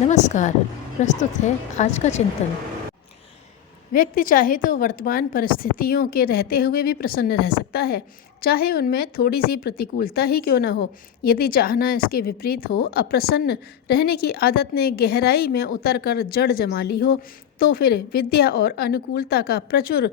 नमस्कार। प्रस्तुत है आज का चिंतन। व्यक्ति चाहे तो वर्तमान परिस्थितियों के रहते हुए भी प्रसन्न रह सकता है, चाहे उनमें थोड़ी सी प्रतिकूलता ही क्यों न हो। यदि चाहना इसके विपरीत हो, अप्रसन्न रहने की आदत ने गहराई में उतरकर जड़ जमा ली हो, तो फिर विद्या और अनुकूलता का प्रचुर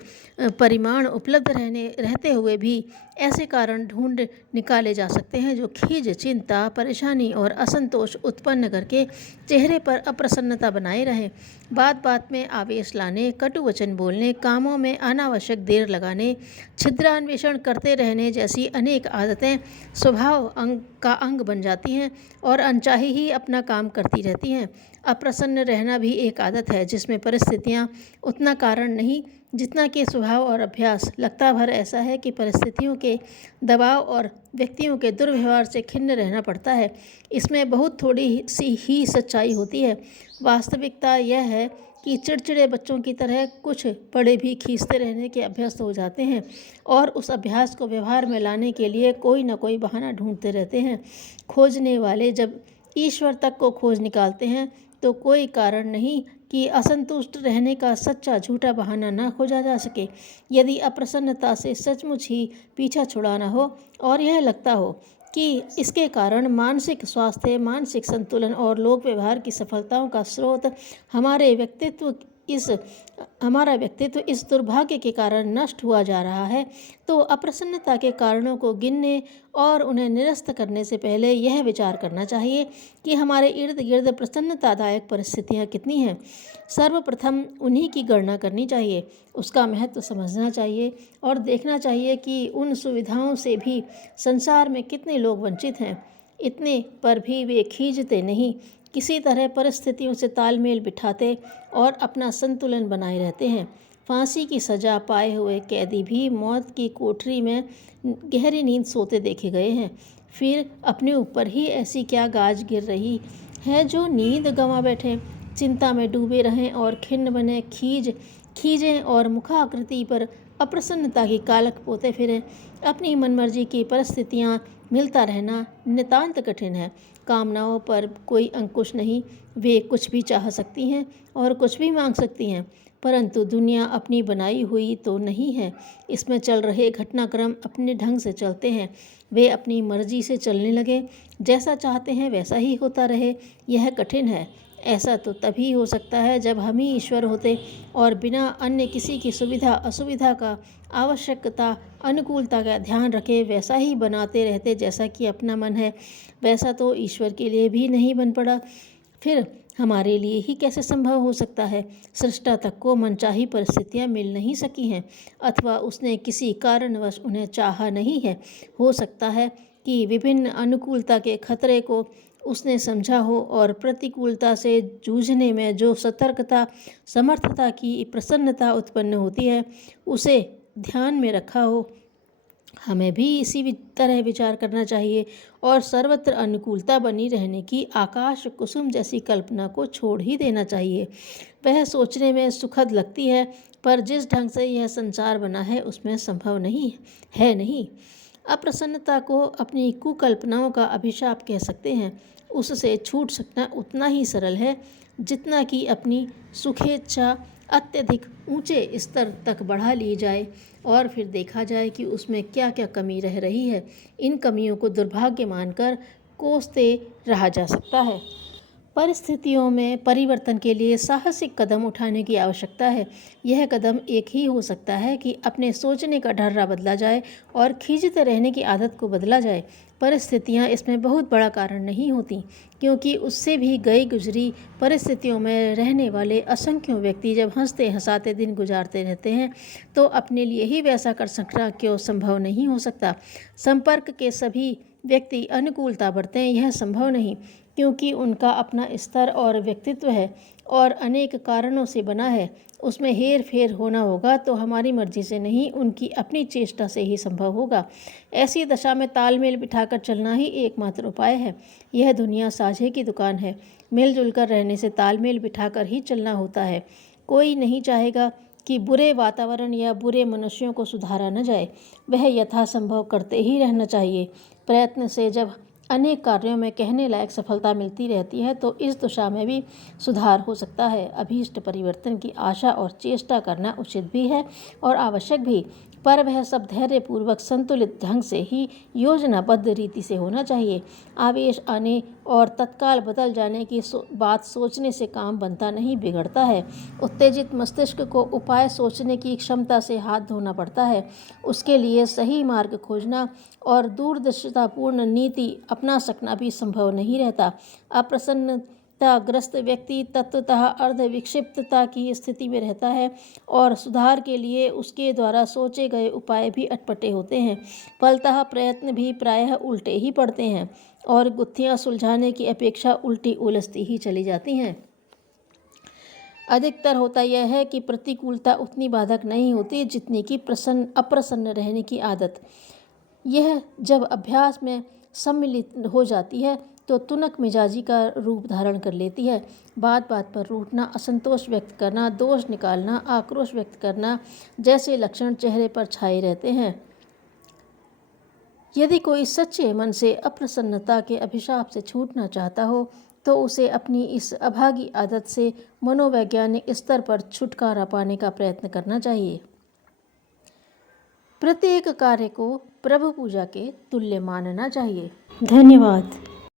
परिमाण उपलब्ध रहते हुए भी ऐसे कारण ढूंढ निकाले जा सकते हैं जो खीज, चिंता, परेशानी और असंतोष उत्पन्न करके चेहरे पर अप्रसन्नता बनाए रहें। बात बात में आवेश लाने, कटु वचन बोलने, कामों में अनावश्यक देर लगाने, छिद्रान्वेषण करते रहने जैसी अनेक आदतें स्वभाव का अंग बन जाती हैं और अनचाही ही अपना काम करती रहती हैं। अप्रसन्न रहना भी एक आदत है जिसमें परिस्थितियाँ उतना कारण नहीं जितना कि स्वभाव और अभ्यास। लगता भर ऐसा है कि परिस्थितियों के दबाव और व्यक्तियों के दुर्व्यवहार से खिन्न रहना पड़ता है। इसमें बहुत थोड़ी सी ही सच्चाई होती है। वास्तविकता यह है कि चिड़चिड़े बच्चों की तरह कुछ बड़े भी खींचते रहने के अभ्यस्त हो जाते हैं और उस अभ्यास को व्यवहार में लाने के लिए कोई न कोई बहाना ढूंढते रहते हैं। खोजने वाले जब ईश्वर तक को खोज निकालते हैं तो कोई कारण नहीं कि असंतुष्ट रहने का सच्चा झूठा बहाना ना खोजा जा सके। यदि अप्रसन्नता से सचमुच ही पीछा छुड़ाना हो और यह लगता हो कि इसके कारण मानसिक स्वास्थ्य, मानसिक संतुलन और लोक व्यवहार की सफलताओं का स्रोत हमारा व्यक्तित्व इस दुर्भाग्य के कारण नष्ट हुआ जा रहा है, तो अप्रसन्नता के कारणों को गिनने और उन्हें निरस्त करने से पहले यह विचार करना चाहिए कि हमारे इर्द गिर्द प्रसन्नतादायक परिस्थितियाँ कितनी हैं। सर्वप्रथम उन्हीं की गणना करनी चाहिए, उसका महत्व समझना चाहिए और देखना चाहिए कि उन सुविधाओं से भी संसार में कितने लोग वंचित हैं। इतने पर भी वे खींचते नहीं, किसी तरह परिस्थितियों से तालमेल बिठाते और अपना संतुलन बनाए रहते हैं। फांसी की सज़ा पाए हुए कैदी भी मौत की कोठरी में गहरी नींद सोते देखे गए हैं। फिर अपने ऊपर ही ऐसी क्या गाज गिर रही है जो नींद गंवा बैठे, चिंता में डूबे रहें और खिन्न बने खीजें और मुखाकृति पर अप्रसन्नता की कालक पोते फिरें। अपनी मनमर्जी की परिस्थितियाँ मिलता रहना नितांत कठिन है। कामनाओं पर कोई अंकुश नहीं, वे कुछ भी चाह सकती हैं और कुछ भी मांग सकती हैं, परंतु दुनिया अपनी बनाई हुई तो नहीं है। इसमें चल रहे घटनाक्रम अपने ढंग से चलते हैं। वे अपनी मर्जी से चलने लगे, जैसा चाहते हैं वैसा ही होता रहे। यह कठिन है। ऐसा तो तभी हो सकता है जब हम ही ईश्वर होते और बिना अन्य किसी की सुविधा असुविधा का, आवश्यकता अनुकूलता का ध्यान रखे वैसा ही बनाते रहते जैसा कि अपना मन है। वैसा तो ईश्वर के लिए भी नहीं बन पड़ा, फिर हमारे लिए ही कैसे संभव हो सकता है। सृष्टा तक को मनचाही परिस्थितियाँ मिल नहीं सकी हैं, अथवा उसने किसी कारणवश उन्हें चाहा नहीं है। हो सकता है कि विभिन्न अनुकूलता के खतरे को उसने समझा हो और प्रतिकूलता से जूझने में जो सतर्कता, समर्थता की प्रसन्नता उत्पन्न होती है, उसे ध्यान में रखा हो। हमें भी इसी तरह विचार करना चाहिए और सर्वत्र अनुकूलता बनी रहने की आकाश कुसुम जैसी कल्पना को छोड़ ही देना चाहिए। वह सोचने में सुखद लगती है, पर जिस ढंग से यह संसार बना है उसमें संभव नहीं। अप्रसन्नता को अपनी कुकल्पनाओं का अभिशाप कह सकते हैं। उससे छूट सकना उतना ही सरल है जितना कि अपनी सुखेच्छा अत्यधिक ऊंचे स्तर तक बढ़ा ली जाए और फिर देखा जाए कि उसमें क्या क्या कमी रह रही है। इन कमियों को दुर्भाग्य मानकर कोसते रहा जा सकता है। परिस्थितियों में परिवर्तन के लिए साहसिक कदम उठाने की आवश्यकता है। यह कदम एक ही हो सकता है कि अपने सोचने का ढर्रा बदला जाए और खींचते रहने की आदत को बदला जाए। परिस्थितियाँ इसमें बहुत बड़ा कारण नहीं होती, क्योंकि उससे भी गई गुजरी परिस्थितियों में रहने वाले असंख्यों व्यक्ति जब हंसते हंसाते दिन गुजारते रहते हैं तो अपने लिए ही वैसा कर सकना क्यों संभव नहीं हो सकता। संपर्क के सभी व्यक्ति अनुकूलता बरतें, यह संभव नहीं, क्योंकि उनका अपना स्तर और व्यक्तित्व है और अनेक कारणों से बना है। उसमें हेर फेर होना होगा तो हमारी मर्जी से नहीं, उनकी अपनी चेष्टा से ही संभव होगा। ऐसी दशा में तालमेल बिठाकर चलना ही एकमात्र उपाय है। यह दुनिया साझे की दुकान है, मिलजुल कर रहने से तालमेल बिठाकर ही चलना होता है। कोई नहीं चाहेगा कि बुरे वातावरण या बुरे मनुष्यों को सुधारा न जाए। वह यथासंभव करते ही रहना चाहिए। प्रयत्न से जब अनेक कार्यों में कहने लायक सफलता मिलती रहती है, तो इस दिशा में भी सुधार हो सकता है। अभीष्ट परिवर्तन की आशा और चेष्टा करना उचित भी है और आवश्यक भी, पर वह सब धैर्यपूर्वक संतुलित ढंग से ही योजनाबद्ध रीति से होना चाहिए। आवेश आने और तत्काल बदल जाने की बात सोचने से काम बनता नहीं, बिगड़ता है। उत्तेजित मस्तिष्क को उपाय सोचने की क्षमता से हाथ धोना पड़ता है। उसके लिए सही मार्ग खोजना और दूरदर्शितापूर्ण नीति अपना सकना भी संभव नहीं रहता। अप्रसन्नताग्रस्त व्यक्ति तत्वतः अर्ध विक्षिप्तता की स्थिति में रहता है और सुधार के लिए उसके द्वारा सोचे गए उपाय भी अटपटे होते हैं। फलतः प्रयत्न भी प्रायः उल्टे ही पड़ते हैं और गुत्थियां सुलझाने की अपेक्षा उल्टी उलझती ही चली जाती हैं। अधिकतर होता यह है कि प्रतिकूलता उतनी बाधक नहीं होती जितनी कि अप्रसन्न रहने की आदत। यह जब अभ्यास में सम्मिलित हो जाती है तो तुनक मिजाजी का रूप धारण कर लेती है। बात बात पर रूठना, असंतोष व्यक्त करना, दोष निकालना, आक्रोश व्यक्त करना जैसे लक्षण चेहरे पर छाए रहते हैं। यदि कोई सच्चे मन से अप्रसन्नता के अभिशाप से छूटना चाहता हो तो उसे अपनी इस अभागी आदत से मनोवैज्ञानिक स्तर पर छुटकारा पाने का प्रयत्न करना चाहिए। प्रत्येक कार्य को प्रभु पूजा के तुल्य मानना चाहिए। धन्यवाद।